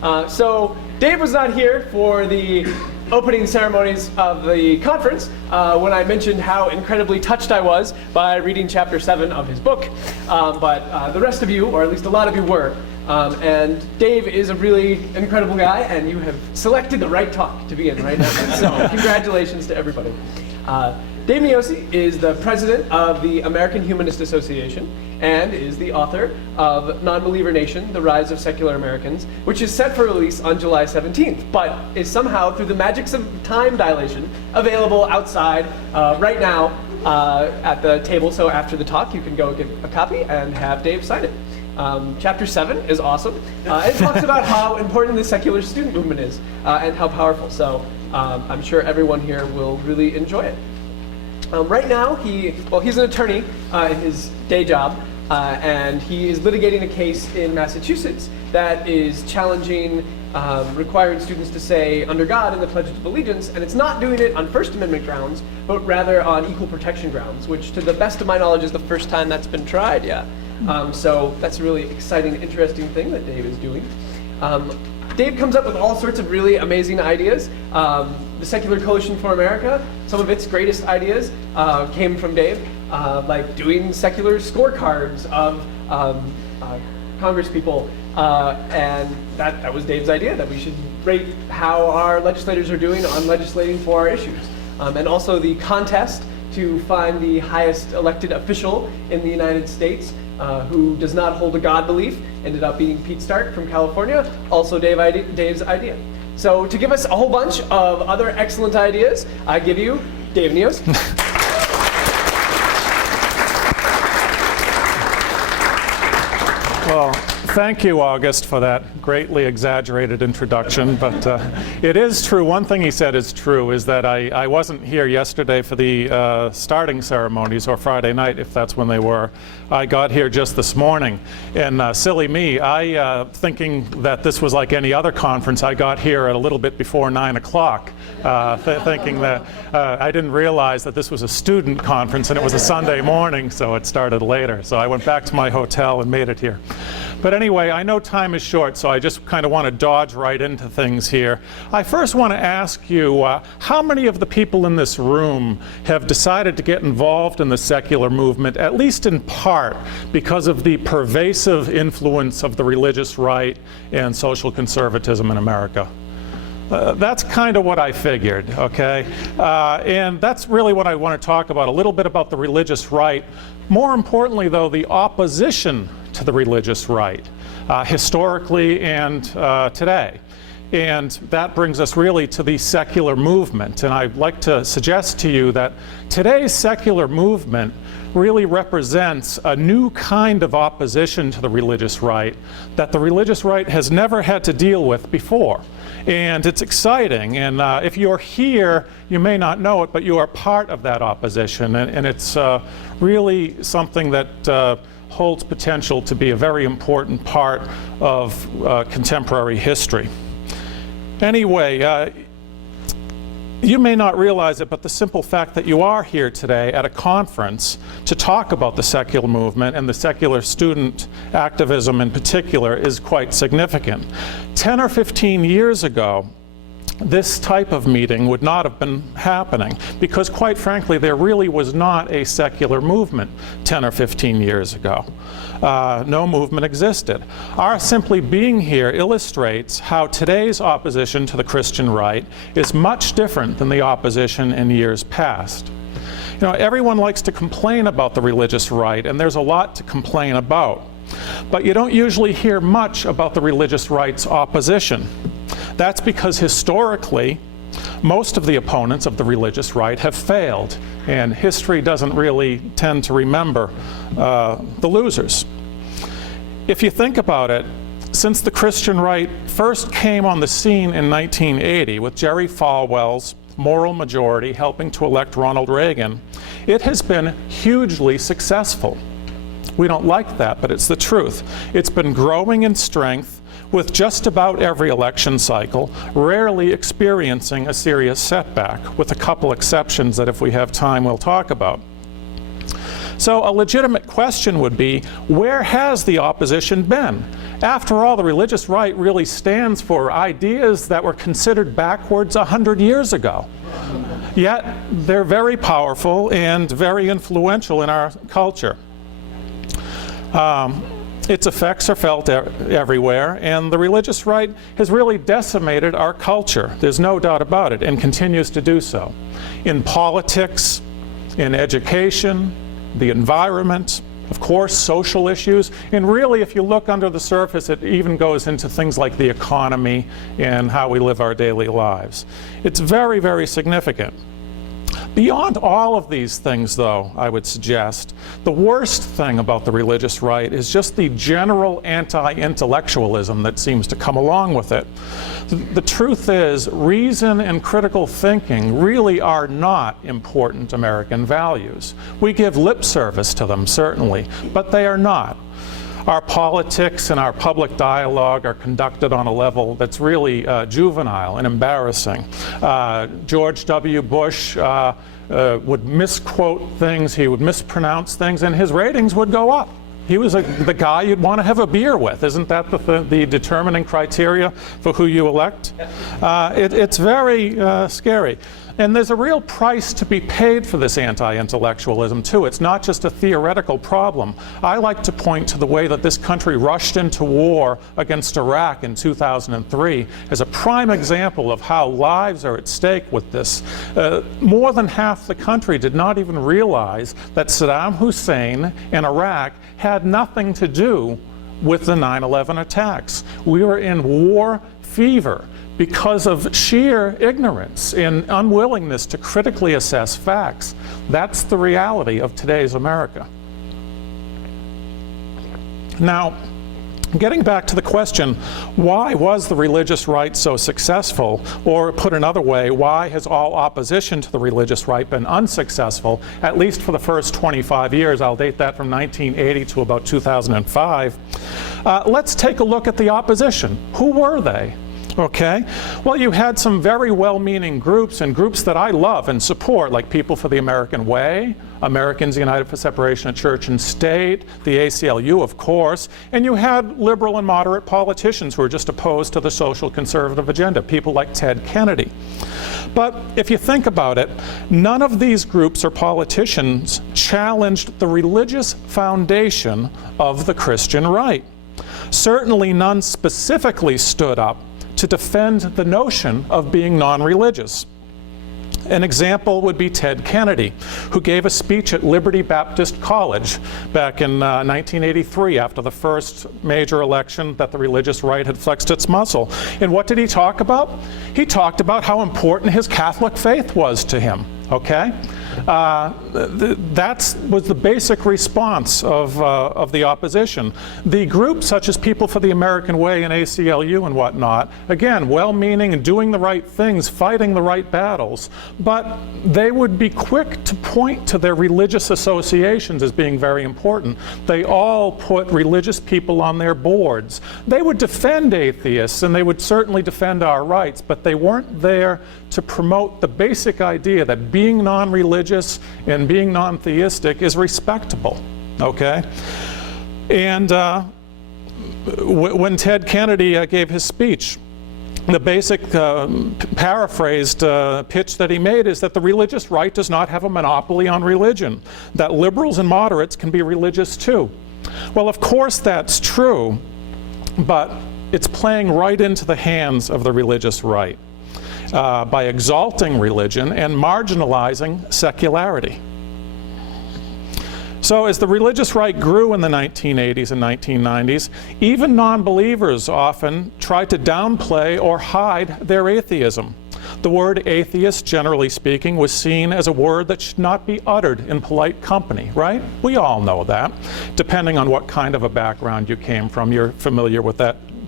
So Dave was not here for the opening ceremonies of the conference when I mentioned how incredibly touched I was by reading chapter 7 of his book. But the rest of you, or at least a lot of you, were. And Dave is a really incredible guy, and you have selected the right talk to begin right now. So congratulations to everybody. Dave Niose is the president of the American Humanist Association and is the author of Nonbeliever Nation, The Rise of Secular Americans, which is set for release on July 17th, but is somehow, through the magics of time dilation, available outside right now at the table. So after the talk, you can go get a copy and have Dave sign it. Chapter 7 is awesome. It talks about how important the secular student movement is and how powerful. So I'm sure everyone here will really enjoy it. Right now, he's an attorney in his day job, and he is litigating a case in Massachusetts that is challenging requiring students to say "under God" in the Pledge of Allegiance, and it's not doing it on First Amendment grounds, but rather on equal protection grounds, which, to the best of my knowledge, is the first time that's been tried. Yeah. So that's a really exciting, interesting thing that Dave is doing. Dave comes up with all sorts of really amazing ideas. The Secular Coalition for America, some of its greatest ideas came from Dave, like doing secular scorecards of congresspeople, and that was Dave's idea, that we should rate how our legislators are doing on legislating for our issues. And also the contest to find the highest elected official in the United States who does not hold a God belief, ended up being Pete Stark from California, also Dave's idea. So to give us a whole bunch of other excellent ideas, I give you Dave Niose. Well, thank you, August, for that greatly exaggerated introduction. But it is true, one thing he said is true, is that I wasn't here yesterday for the starting ceremonies, or Friday night, if that's when they were. I got here just this morning. And silly me, thinking that this was like any other conference, I got here at a little bit before 9 o'clock, thinking that I didn't realize that this was a student conference and it was a Sunday morning, so it started later. So I went back to my hotel and made it here. But anyway, I know time is short, so I just kind of want to dodge right into things here. I first want to ask you, how many of the people in this room have decided to get involved in the secular movement, at least in part, because of the pervasive influence of the religious right and social conservatism in America? That's kind of what I figured, okay? And that's really what I want to talk about, a little bit about the religious right. More importantly, though, the opposition to the religious right, historically and today. And that brings us really to the secular movement. And I'd like to suggest to you that today's secular movement really represents a new kind of opposition to the religious right that the religious right has never had to deal with before. And it's exciting, and if you're here, you may not know it, but you are part of that opposition, and it's really something that holds potential to be a very important part of contemporary history. Anyway, you may not realize it, but the simple fact that you are here today at a conference to talk about the secular movement and the secular student activism in particular is quite significant. 10 or 15 years ago, this type of meeting would not have been happening because, quite frankly, there really was not a secular movement 10 or 15 years ago. No movement existed. Our simply being here illustrates how today's opposition to the Christian right is much different than the opposition in years past. You know, everyone likes to complain about the religious right, and there's a lot to complain about. But you don't usually hear much about the religious right's opposition. That's because historically, most of the opponents of the religious right have failed, and history doesn't really tend to remember the losers. If you think about it, since the Christian right first came on the scene in 1980 with Jerry Falwell's moral majority helping to elect Ronald Reagan, it has been hugely successful. We don't like that, but it's the truth. It's been growing in strength with just about every election cycle, rarely experiencing a serious setback, with a couple exceptions that if we have time we'll talk about. So a legitimate question would be, where has the opposition been? After all, the religious right really stands for ideas that were considered backwards 100 years ago. Yet they're very powerful and very influential in our culture. Its effects are felt everywhere, and the religious right has really decimated our culture. There's no doubt about it, and continues to do so. In politics, in education, the environment, of course, social issues, and really, if you look under the surface, it even goes into things like the economy and how we live our daily lives. It's very, very significant. Beyond all of these things, though, I would suggest, the worst thing about the religious right is just the general anti-intellectualism that seems to come along with it. The truth is, reason and critical thinking really are not important American values. We give lip service to them, certainly, but they are not. Our politics and our public dialogue are conducted on a level that's really juvenile and embarrassing. George W. Bush would misquote things, he would mispronounce things, and his ratings would go up. He was the guy you'd want to have a beer with. Isn't that the determining criteria for who you elect? It's very scary. And there's a real price to be paid for this anti-intellectualism, too. It's not just a theoretical problem. I like to point to the way that this country rushed into war against Iraq in 2003 as a prime example of how lives are at stake with this. More than half the country did not even realize that Saddam Hussein and Iraq had nothing to do with the 9/11 attacks. We were in war fever because of sheer ignorance and unwillingness to critically assess facts. That's the reality of today's America. Now, getting back to the question, why was the religious right so successful? Or put another way, why has all opposition to the religious right been unsuccessful, at least for the first 25 years? I'll date that from 1980 to about 2005. Let's take a look at the opposition. Who were they? Okay, well, you had some very well-meaning groups, and groups that I love and support, like People for the American Way, Americans United for Separation of Church and State, the ACLU, of course, and you had liberal and moderate politicians who were just opposed to the social conservative agenda, people like Ted Kennedy. But if you think about it, none of these groups or politicians challenged the religious foundation of the Christian right. Certainly none specifically stood up to defend the notion of being non-religious. An example would be Ted Kennedy, who gave a speech at Liberty Baptist College back in 1983 after the first major election that the religious right had flexed its muscle. And what did he talk about? He talked about how important his Catholic faith was to him, okay? That was the basic response of the opposition. The groups such as People for the American Way and ACLU and whatnot, again, well-meaning and doing the right things, fighting the right battles, but they would be quick to point to their religious associations as being very important. They all put religious people on their boards. They would defend atheists, and they would certainly defend our rights, but they weren't there to promote the basic idea that being non-religious and being non-theistic is respectable, okay? And when Ted Kennedy gave his speech, the basic paraphrased pitch that he made is that the religious right does not have a monopoly on religion, that liberals and moderates can be religious too. Well, of course that's true, but it's playing right into the hands of the religious right by exalting religion and marginalizing secularity. So as the religious right grew in the 1980s and 1990s, even non-believers often tried to downplay or hide their atheism. The word atheist, generally speaking, was seen as a word that should not be uttered in polite company, right? We all know that. Depending on what kind of a background you came from, you're familiar with that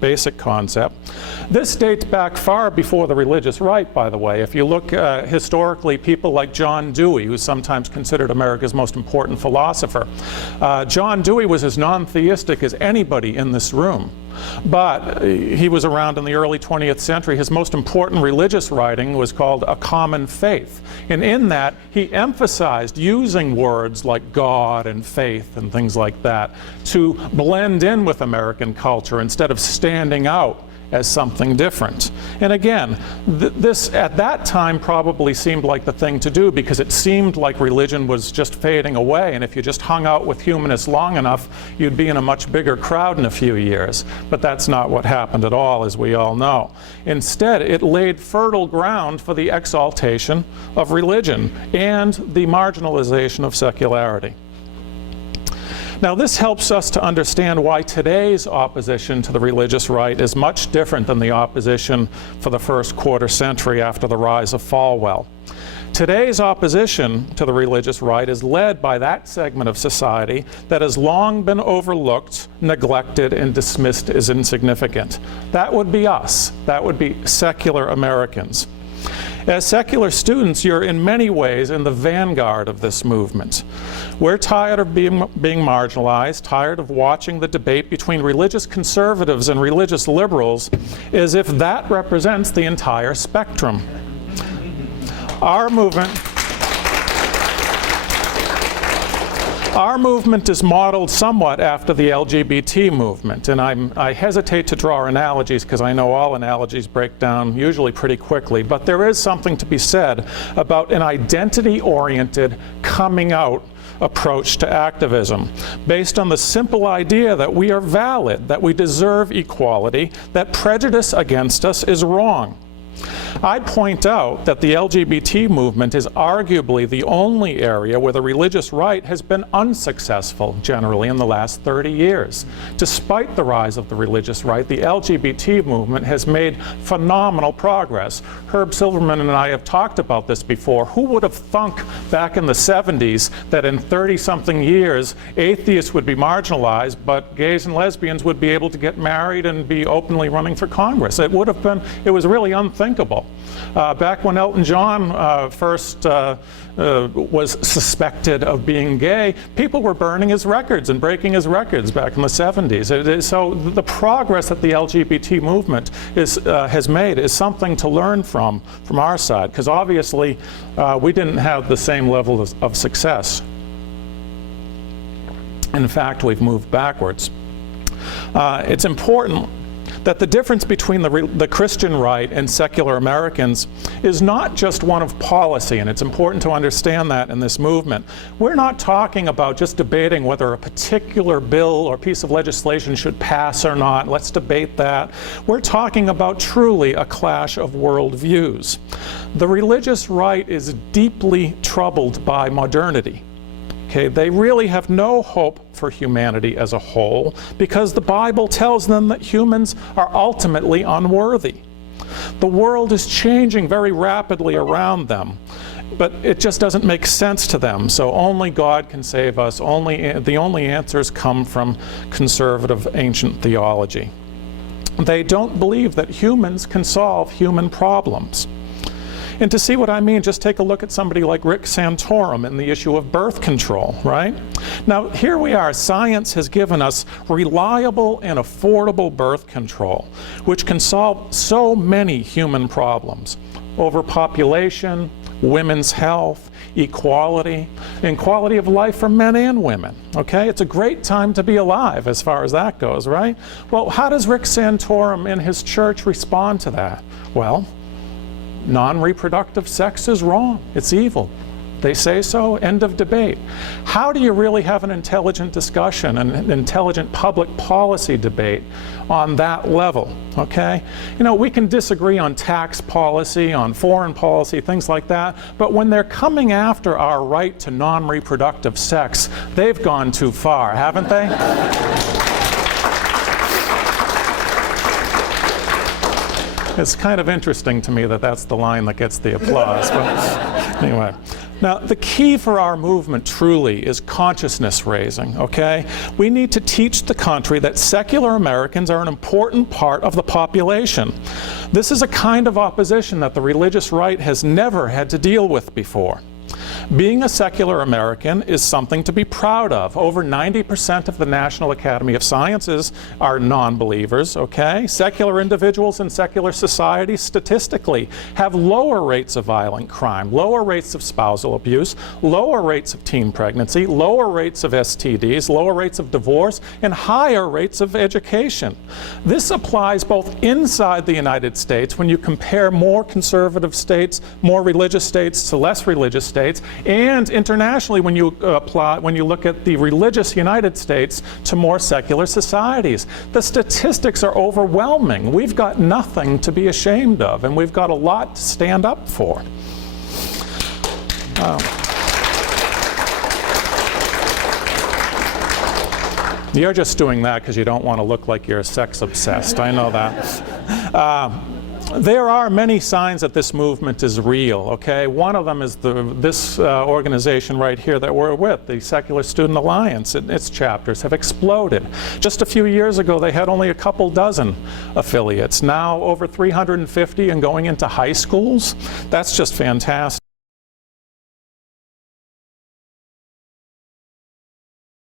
basic concept. This dates back far before the religious right, by the way. If you look historically, people like John Dewey, who's sometimes considered America's most important philosopher, John Dewey was as non-theistic as anybody in this room. But he was around in the early 20th century. His most important religious writing was called A Common Faith. And in that, he emphasized using words like God and faith and things like that to blend in with American culture instead of standing out as something different. And again, this at that time probably seemed like the thing to do because it seemed like religion was just fading away, and if you just hung out with humanists long enough, you'd be in a much bigger crowd in a few years. But that's not what happened at all, as we all know. Instead, it laid fertile ground for the exaltation of religion and the marginalization of secularity. Now, this helps us to understand why today's opposition to the religious right is much different than the opposition for the first quarter century after the rise of Falwell. Today's opposition to the religious right is led by that segment of society that has long been overlooked, neglected, and dismissed as insignificant. That would be us. That would be secular Americans. As secular students, you're in many ways in the vanguard of this movement. We're tired of being marginalized, tired of watching the debate between religious conservatives and religious liberals as if that represents the entire spectrum. Our movement is modeled somewhat after the LGBT movement, and I hesitate to draw analogies because I know all analogies break down usually pretty quickly, but there is something to be said about an identity-oriented coming out approach to activism based on the simple idea that we are valid, that we deserve equality, that prejudice against us is wrong. I'd point out that the LGBT movement is arguably the only area where the religious right has been unsuccessful generally in the last 30 years. Despite the rise of the religious right, the LGBT movement has made phenomenal progress. Herb Silverman and I have talked about this before. Who would have thunk back in the 70s that in 30-something years atheists would be marginalized, but gays and lesbians would be able to get married and be openly running for Congress? It was really unthinkable. Back when Elton John first was suspected of being gay, people were burning his records and breaking his records back in the 70s. So the progress that the LGBT movement has made is something to learn from our side, because obviously we didn't have the same level of success. In fact, we've moved backwards. It's important that the difference between the Christian right and secular Americans is not just one of policy, and it's important to understand that in this movement. We're not talking about just debating whether a particular bill or piece of legislation should pass or not. Let's debate that. We're talking about truly a clash of worldviews. The religious right is deeply troubled by modernity. Okay, they really have no hope for humanity as a whole because the Bible tells them that humans are ultimately unworthy. The world is changing very rapidly around them, but it just doesn't make sense to them. So only God can save us. The only answers come from conservative ancient theology. They don't believe that humans can solve human problems. And to see what I mean, just take a look at somebody like Rick Santorum and the issue of birth control, right? Now, here we are. Science has given us reliable and affordable birth control, which can solve so many human problems. Overpopulation, women's health, equality, and quality of life for men and women, okay? It's a great time to be alive as far as that goes, right? Well, how does Rick Santorum and his church respond to that? Well, non-reproductive sex is wrong. It's evil. They say so, end of debate. How do you really have an intelligent discussion, an intelligent public policy debate on that level, okay? You know, we can disagree on tax policy, on foreign policy, things like that, but when they're coming after our right to non-reproductive sex, they've gone too far, haven't they? It's kind of interesting to me that that's the line that gets the applause. But anyway, Now, the key for our movement truly is consciousness raising, okay? We need to teach the country that secular Americans are an important part of the population. This is a kind of opposition that the religious right has never had to deal with before. Being a secular American is something to be proud of. Over 90% of the National Academy of Sciences are non-believers, okay? Secular individuals in secular societies statistically have lower rates of violent crime, lower rates of spousal abuse, lower rates of teen pregnancy, lower rates of STDs, lower rates of divorce, and higher rates of education. This applies both inside the United States when you compare more conservative states, more religious states to less religious states, and internationally when you look at the religious United States to more secular societies. The statistics are overwhelming. We've got nothing to be ashamed of, and we've got a lot to stand up for. You're just doing that because you don't want to look like you're sex obsessed. I know that. There are many signs that this movement is real, okay? One of them is this organization right here that we're with, the Secular Student Alliance. Its chapters have exploded. Just a few years ago, they had only a couple dozen affiliates. Now over 350 and going into high schools. That's just fantastic.